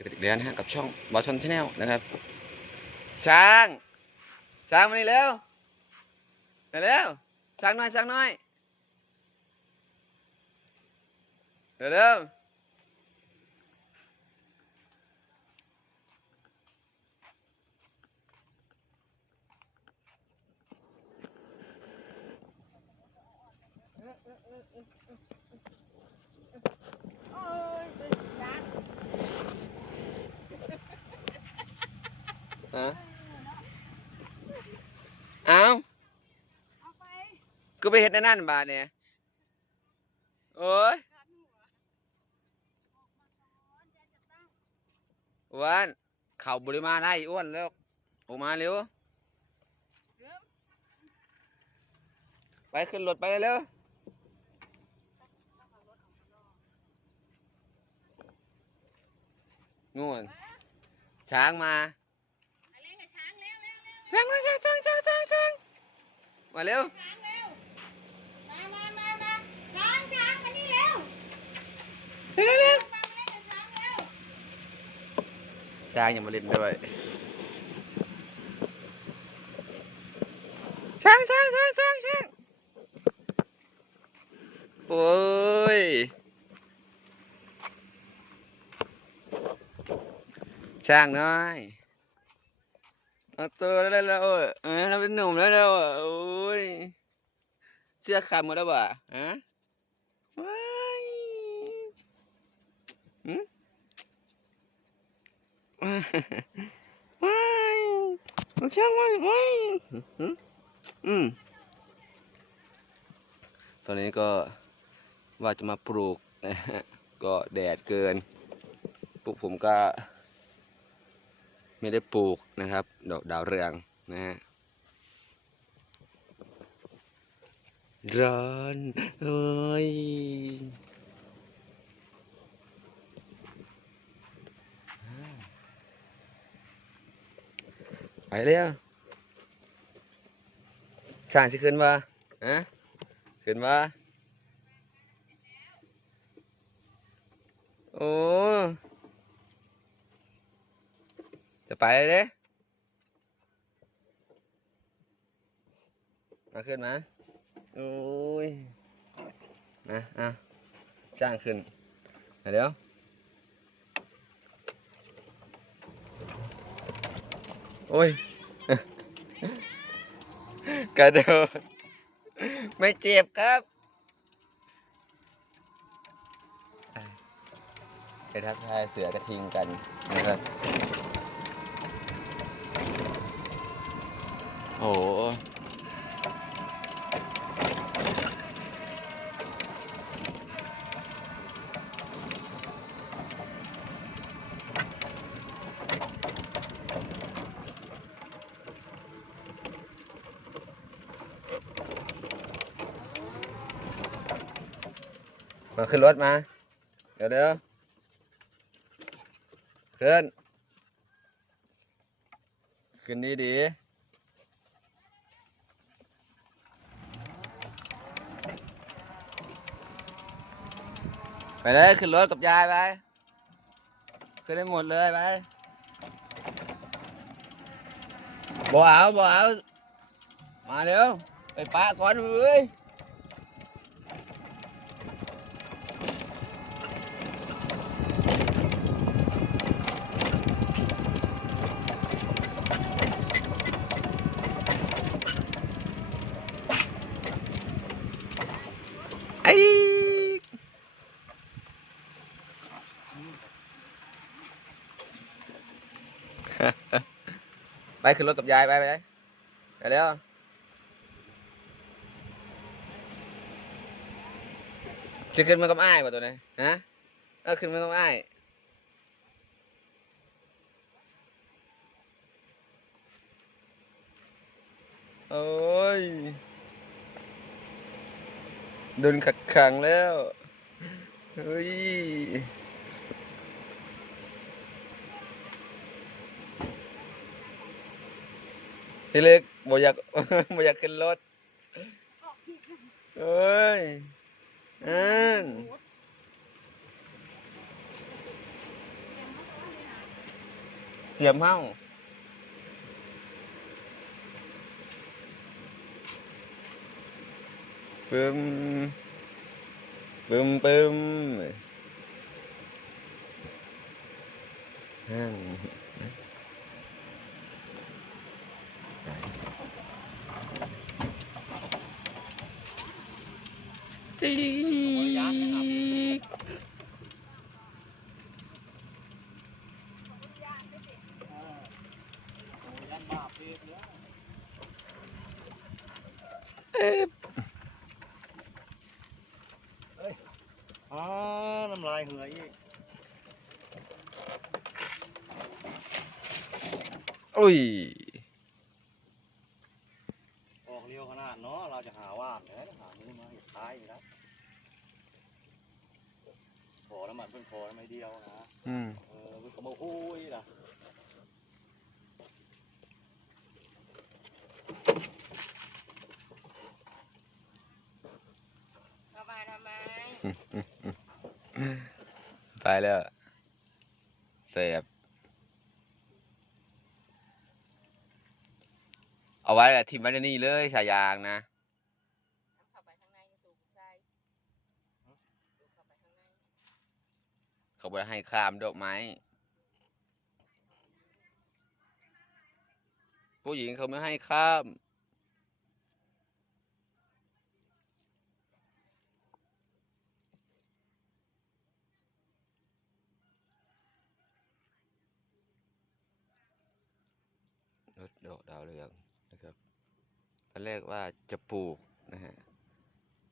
จะเป็นอีกแล้วนะฮะกับช่องบอชนชาแนลนะครับ ช้าง ช้างมานี่เร็วมาเร็วช้างน้อยช้างน้อยเร็วเร็ว โอ้ยเป็นช้าง ฮะเอาเอาไปกูไปเห็ดในนั่นบาดเนี่ยโอ้ยอ้วนเข่าบริมาได้อ้วนแล้วออกมาเร็วไปขึ้นรถไปเร็วนู่นช้างมา ไปเล่นกับช้างเร็ว เร็วเร็วช้างมาช้างช้างช้างช้างช้างมาเร็วช้างเเร็วเร็วเร็วมาเล่นกับช้างเร็วช้างอย่ามาเล่นด้วยช้างช้างช้างช้างช้างโอ้ยช้างน้อยเอาตัวแล้วแล้วเออเราเป็นหนุ่มแล้วแล้วโอ้ยเสื้อขาดหมดแล้วบ่ะฮะว้ายหืมว้ายเอาช่างว้ายว้ายอืมตอนนี้ก็ว่าจะมาปลูกก็แดดเกินปลูกผมก็ ไม่ได้ปลูกนะครับ ดอกดาวเรืองนะฮะร้อนเอ้ยไปแล้วช่างสิขึ้นมาฮะขึ้นมาโอ้จะ ไปเลยเด้มาขึ้นมาโอ้ยนะอะช่างขึ้น เดี๋ยวโอ้ยกระโดดไม่เจ็บครับไปทักทายเสือกระทิงกันนะครับ โอ้มาขึ้นรถมา เดี๋ยวเดี๋ยวขึ้น ขึ้นดีดี ไปเลยขึ้นรถกับยายไป ขึ้นได้หมดเลยไปบ่เอาบ่เอามาเร็ว ไปปะก่อนเว้ยไอ้ ไป ขึ้นรถกับยายไปไปไปเร็วจะขึ้นมากับอ้ายป่ะตัวนี้ฮะเออขึ้นมากับอ้ายโอ้ยโดนขัดขังแล้วเฮ้ย พี่เล็กบ่อยาก บ่อยากขึ้นรถเอ้ยอันโอ้ยสียมเฮ้าปึ้มปึ้มปึ้มนั่น จีกเองเนอะเอ๊ะอ๋อน้ำลายเหือยอีกอุ้ย ออกเร็วขนาดเนาะเราจะหาว่านเลยหามือมาอีกท้ายอีกแล้วขอน้ำมันเพิ่งขอไม่เดียวนะอืมเออเพิ่งก็มาคุยนะทำไมทำไมไปแล้วเสียบเอาไว้อะทิมไว้ในนี่เลยฉายางนะ เข้าไปข้างในตูใส่เข้าไปข้างใน เขาบอกให้ขามดอกไม้ ผู้หญิงเขาไม่ให้ข้ามรถดอกดาวเรืองนะครับตอนแรกว่าจะปลูกนะฮะ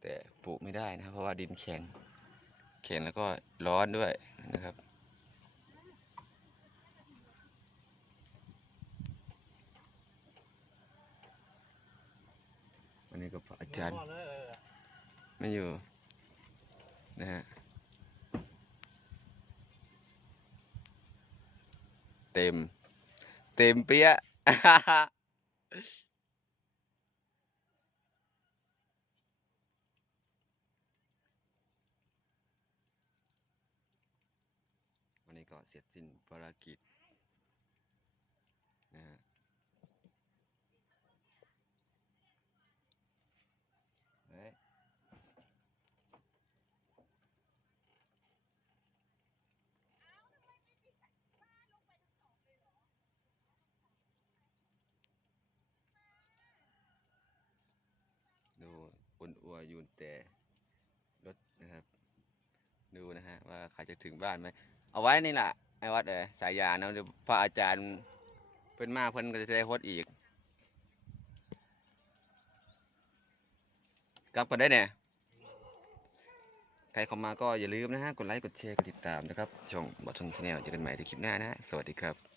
แต่ปลูกไม่ได้นะเพราะว่าดินแข็ง ข็งแล้วก็ร้อนด้วยนะครับ วันนี้ก็อาจารย์ไม่อยู่นะฮะเต็ม เต็มเปี้ยะ วันนี้ก็เสร็จสิ้นภาร กิจนะฮะเฮ้ยดูอุ่นอัวอยูนแต่รถนะครับ ดูนะฮะว่าใครจะถึงบ้านไหมเอาไว้นี่แหละ ไอ้วัดเอ๋ยสายยานะเดี๋ยพระอาจารย์เพิ่นมาเพิ่นก็จะได้ฮดอีกกลับกันได้เนี่ยใครเข้ามาก็อย่าลืมนะฮะ กดไลค์ กดแชร์ กดติดตามนะครับ ช่องบอทชนชาแนลเจอกันใหม่ในคลิปหน้านะ สวัสดีครับ